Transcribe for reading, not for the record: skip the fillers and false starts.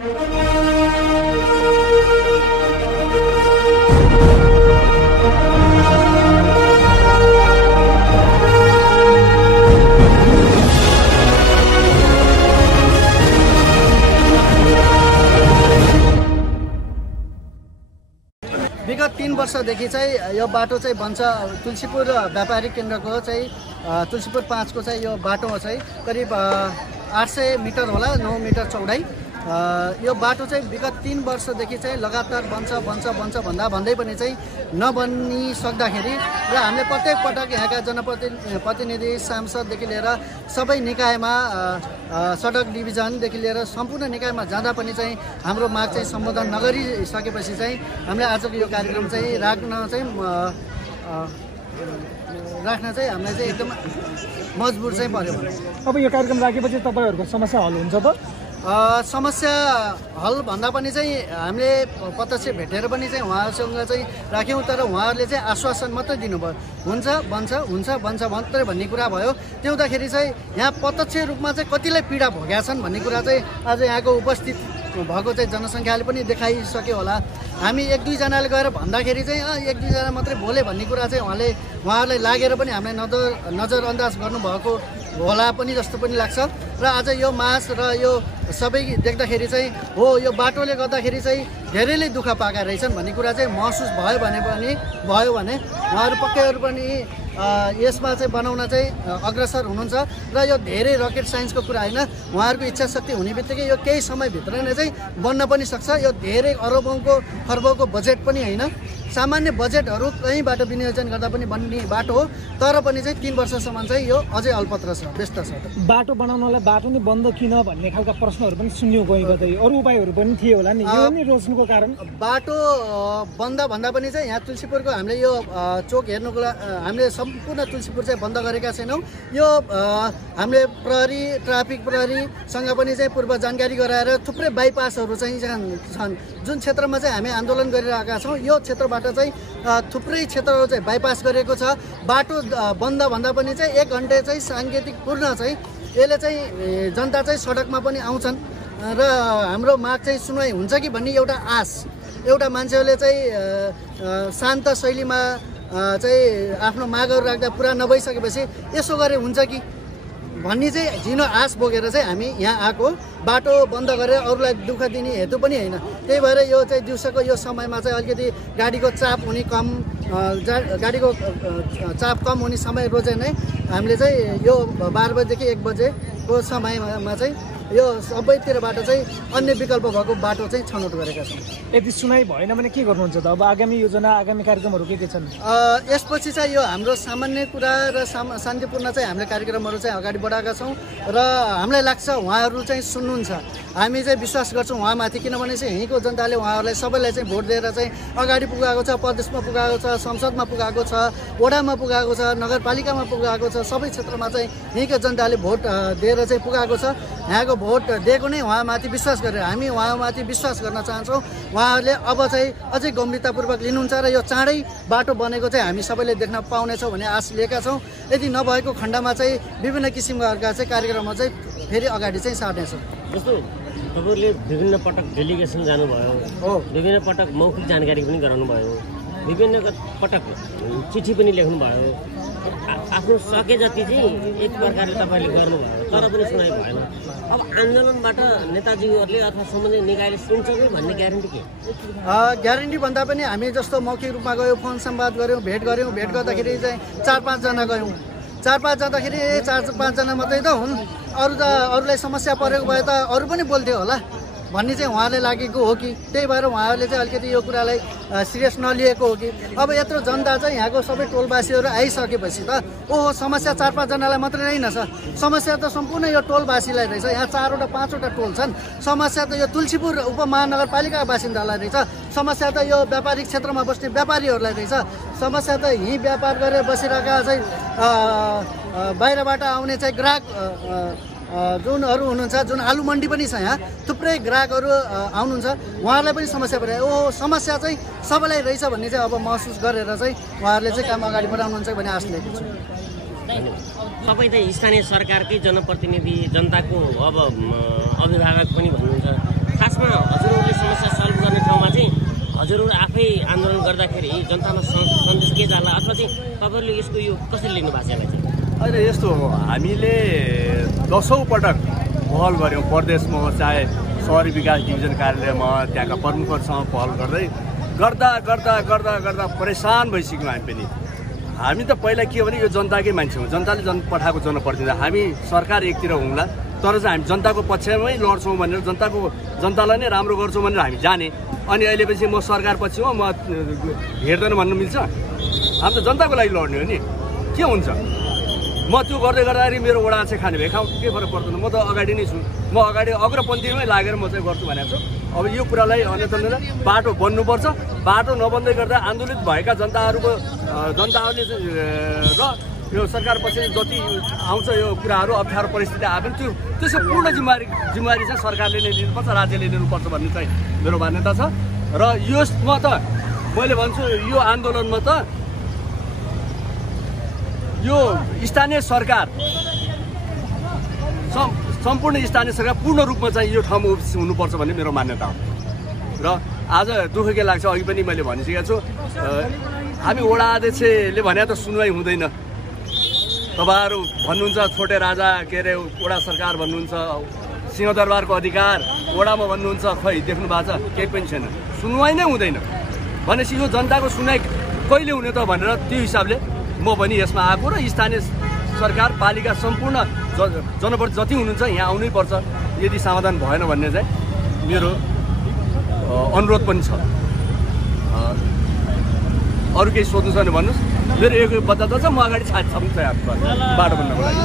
विगत 3 वर्षदेखि चाहिँ यो बाटो चाहिँ बन्छ तुलसीपुर व्यापारिक केन्द्रको चाहिँ तुलसीपुर 5 को चाहिँ यो बाटो चाहिँ करिब 800 मिटर होला, 9 मिटर चौडाइ। यो बाटो चाहिँ विगत 3 वर्षदेखि चाहिँ लगातार बन्छ भन्दै पनि चाहिँ नबनिसक्दाखेरि र हामीले प्रत्येक पटक यहाँका जनप्रतिनिधि सांसददेखि लिएर सबै निकायमा सडक डिभिजनदेखि लिएर सम्पूर्ण निकायमा जाँदा पनि चाहिँ हाम्रो माग चाहिँ सम्बोधन नगरिसकेपछि चाहिँ हामीले आजको यो कार्यक्रम चाहिँ राख्न चाहिँ हामीलाई चाहिँ एकदम मजबुर चाहिँ पर्यो। अब यो कार्यक्रम राखेपछि तपाईँहरूको समस्या हल हुन्छ त? समस्या हल भन्दा पनि चाहिँ हामीले प्रत्यक्ष भेटेर पनि चाहिँ उहाँहरूसँग चाहिँ राख्यौँ, तर उहाँहरूले चाहिँ आश्वासन मात्रै दिनुभयो, हुन्छ बन्छ मात्रै भन्ने कुरा भयो। त्यो हुँदाखेरि चाहिँ यहाँ प्रत्यक्ष रूपमा चाहिँ कतिलाई पीडा भोगेका छन् भन्ने कुरा चाहिँ आज यहाँको उपस्थित भएको चाहिँ जनसङ्ख्याले पनि देखाइसक्यो होला। हामी 1-2 जनाले गएर भन्दाखेरि चाहिँ 1-2 जना मात्रै बोले भन्ने कुरा चाहिँ उहाँहरूलाई लागेर पनि हामीलाई नजरअन्दाज गर्नुभएको होला पनि जस्तो पनि लाग्छ। र आज यो मास र यो सबै देख्दाखेरि चाहिँ हो यो बाटोले गर्दाखेरि चाहिँ धेरैले दुःख पाएका रहेछन् भन्ने कुरा चाहिँ महसुस भयो भने उहाँहरू पक्कैहरू पनि यसमा चाहिँ बनाउन चाहिँ अग्रसर हुनुहुन्छ। र यो धेरै रकेट साइन्सको कुरा होइन, उहाँहरूको इच्छा शक्ति हुने बित्तिकै यो केही समयभित्र नै चाहिँ बन्न पनि सक्छ। यो धेरै अरबौँको खर्बौँको बजेट पनि होइन, सामान्य बजेटहरू कहीँबाट विनियोजन गर्दा पनि बन्ने बाटो हो, तर पनि चाहिँ 3 वर्षसम्म चाहिँ यो अझै अल्पत्र छ, व्यस्त छ। बाटो बनाउनलाई बाटो नै बन्द किन भन्ने खालका प्रश्नहरू पनि सुन्यो गयो कतै, अरू उपायहरू पनि थिए होला नि, यो नै रोज्नुको कारण? बाटो बन्द भन्दा पनि चाहिँ यहाँ तुलसीपुरको हामीले यो चोक हेर्नुको हामीले सम्पूर्ण तुलसीपुर चाहिँ बन्द गरेका छैनौँ। यो हामीले प्रहरी ट्राफिक प्रहरीसँग पनि चाहिँ पूर्व जानकारी गराएर थुप्रै बाइपासहरू चाहिँ छन् जुन क्षेत्रमा चाहिँ हामी आन्दोलन गरिरहेका छौँ। यो क्षेत्रबाट चाहिँ थुप्रै क्षेत्रहरू चाहिँ बाइपास गरेको छ। बाटो बन्द भन्दा पनि चाहिँ 1 घन्टा चाहिँ साङ्केतिकपूर्ण चाहिँ यसले चाहिँ जनता चाहिँ सडकमा पनि आउँछन् र हाम्रो माग चाहिँ सुनवाई हुन्छ कि भन्ने एउटा आश, एउटा मान्छेहरूले चाहिँ शान्त शैलीमा चाहिँ आफ्नो मागहरू राख्दा पुरा नभइसकेपछि यसो गरे हुन्छ कि भन्ने चाहिँ झिनो आश बोकेर चाहिँ हामी यहाँ आएको। बाटो बन्द गरेर अरूलाई दुःख दिने हेतु पनि होइन। त्यही भएर यो चाहिँ दिउँसोको यो समयमा चाहिँ अलिकति गाडीको चाप हुने समय रोजे नै हामीले चाहिँ यो 12 बजेदेखि 1 बजेको समयमा चाहिँ यो सबैतिरबाट चाहिँ अन्य विकल्प भएको बाटो चाहिँ छनौट गरेका छौँ। यदि सुनाइ भएन भने के गर्नुहुन्छ त? अब आगामी योजना आगामी कार्यक्रमहरू के छन्? यसपछि चाहिँ यो हाम्रो सामान्य कुरा र शान्तिपूर्ण चाहिँ हामीले कार्यक्रमहरू चाहिँ अगाडि बढाएका छौँ र हामीलाई लाग्छ उहाँहरू चाहिँ सुन्नुहुन्छ, हामी चाहिँ विश्वास गर्छौँ उहाँमाथि, किनभने चाहिँ यहीँको जनताले उहाँहरूलाई सबैलाई चाहिँ भोट दिएर चाहिँ अगाडि पुगाएको छ, प्रदेशमा पुगाएको छ, संसदमा पुगाएको छ, वडामा पुगाएको छ, नगरपालिकामा पुगाएको छ, सबै क्षेत्रमा चाहिँ यहीँको जनताले भोट दिएर चाहिँ पुगाएको छ। यहाँको भोट दिएको नै उहाँमाथि विश्वास गरेर हामी उहाँमाथि विश्वास गर्न चाहन्छौँ। उहाँहरूले अब चाहिँ अझै गम्भीरतापूर्वक लिनुहुन्छ र यो चाँडै बाटो बनेको चाहिँ हामी सबैले देख्न पाउनेछौँ भन्ने आश लिएका छौँ। यदि नभएको खण्डमा चाहिँ विभिन्न किसिमका चाहिँ कार्यक्रमहरू चाहिँ फेरि अगाडि चाहिँ सार्नेछौँ। जस्तो तपाईँहरूले विभिन्न पटक डेलिगेसन जानुभयो, विभिन्न पटक मौखिक जानकारी पनि गराउनु भयो, विभिन्न पटक चिठी पनि लेख्नुभयो, आफ्नो सके जति चाहिँ एक प्रकारले तपाईँले गर्नुभयो, तर पनि सुनाइ भएन। अब आन्दोलनबाट नेताजीहरूले अथवा सम्बन्धित निकायले सुन्छ कि भन्ने ग्यारेन्टी के? ग्यारेन्टी भन्दा पनि हामी जस्तो मौखिक रूपमा गयौँ, फोन संवाद गऱ्यौँ, भेट गर्दाखेरि चाहिँ 4-5 जना गयौँ। 4-5 जाँदाखेरि 4-5 जना मात्रै त हुन्, अरूलाई समस्या परेको भए त अरू पनि बोल्थ्यो होला भन्ने चाहिँ उहाँलाई लागेको हो कि त्यही भएर उहाँहरूले चाहिँ अलिकति यो कुरालाई सिरियस नलिएको हो कि अब यत्रो जनता चाहिँ यहाँको सबै टोलवासीहरू आइसकेपछि त ओहो समस्या 4-5 जनालाई मात्रै रहेनछ, समस्या त सम्पूर्ण यो टोलवासीलाई रहेछ। यहाँ 4-5वटा टोल छन्, समस्या त यो तुलसीपुर उपमहानगरपालिका बासिन्दालाई रहेछ, समस्या त यो व्यापारिक क्षेत्रमा बस्ने व्यापारीहरूलाई रहेछ, समस्या त यहीँ व्यापार गरेर बसिरहेका चाहिँ बाहिरबाट आउने चाहिँ ग्राहक जुनहरू हुनुहुन्छ, जुन आलु मन्डी पनि छ यहाँ थुप्रै ग्राहकहरू आउनुहुन्छ, उहाँहरूलाई पनि समस्या पऱ्यो। ओहो समस्या चाहिँ सबैलाई रहेछ भन्ने चाहिँ अब महसुस गरेर चाहिँ उहाँहरूले चाहिँ काम अगाडि बढाउनुहुन्छ भन्ने आश लिएको छु। तपाईँ त स्थानीय सरकारकै जनप्रतिनिधि, जनताको अब अभिभावक पनि भन्नुहुन्छ, खासमा गर्दाखेरि जनतामा सन्देश के जाला अथवा चाहिँ तपाईँहरूले यसको यो कसरी लिनु भएको छ यसलाई चाहिँ? अहिले यस्तो हो, हामीले 10औं पटक पहल गऱ्यौँ प्रदेशमा चाहे सहरी विकास डिभिजन कार्यालयमा त्यहाँका प्रमुखहरूसँग पहल गर्दा परेसान भइसक्यौँ हामी पनि। हामी त पहिला के हो भने यो जनताकै मान्छे हौँ, जनताले पठाएको जनप्रतिनिधि, हामी सरकार एकतिर हुँला तर चाहिँ हामी जनताको पक्षमै लड्छौँ भनेर जनतालाई नै राम्रो गर्छौँ भनेर हामी जाने। अनि अहिले पछि म सरकार पछि हो, म हेर्दैन भन्नु मिल्छ? हामी त जनताको लागि लड्ने हो नि, के हुन्छ? म त्यो गर्दै गर्दाखेरि मेरो वडा चाहिँ खाने भए के फरक पर्दैन, म त अगाडि नै छु, म अगाडि अग्रपन्थीमै लागेर म चाहिँ गर्छु भनेको छु। अब यो कुरालाई अन्यत्र बाटो बन्नुपर्छ, बाटो नबन्दै गर्दा आन्दोलित भएका जनताहरूले र यो सरकार पछि जति आउँछ यो कुराहरू अप्ठ्यारो परिस्थिति आयो भने त्यसको पूर्ण जिम्मेवारी चाहिँ सरकारले नै लिनुपर्छ, राज्यले लिनुपर्छ भन्ने चाहिँ मेरो मान्यता छ। र यसमा त मैले भन्छु यो आन्दोलनमा त यो स्थानीय सरकार सम्पूर्ण स्थानीय सरकार पूर्ण रूपमा चाहिँ यो ठाउँमा हुनुपर्छ भन्ने मेरो मान्यता हो। र आज दुःख के लाग्छ, अघि पनि मैले भनिसकेको छु, हामी वडा अध्यक्षले भने त सुनवाई हुँदैन। तपाईँहरू भन्नुहुन्छ छोटे राजा के अरे वडा सरकार भन्नुहुन्छ, सिंहदरबारको अधिकार वडामा भन्नुहुन्छ, खै देख्नु भएको छ केही पनि छैन, सुनवाई नै हुँदैन भनेपछि यो जनताको सुनवाई कहिले हुने त भनेर त्यो हिसाबले म पनि यसमा आएको र स्थानीय सरकार पालिका सम्पूर्ण जनप्रति जति हुनुहुन्छ यहाँ आउनै पर्छ यदि समाधान भएन भन्ने चाहिँ मेरो अनुरोध पनि छ। अरू केही सोध्नु छ भने भन्नुहोस्, मेरो एक बच्चा छ, म अगाडि छाड्छु बाटो भन्नको लागि।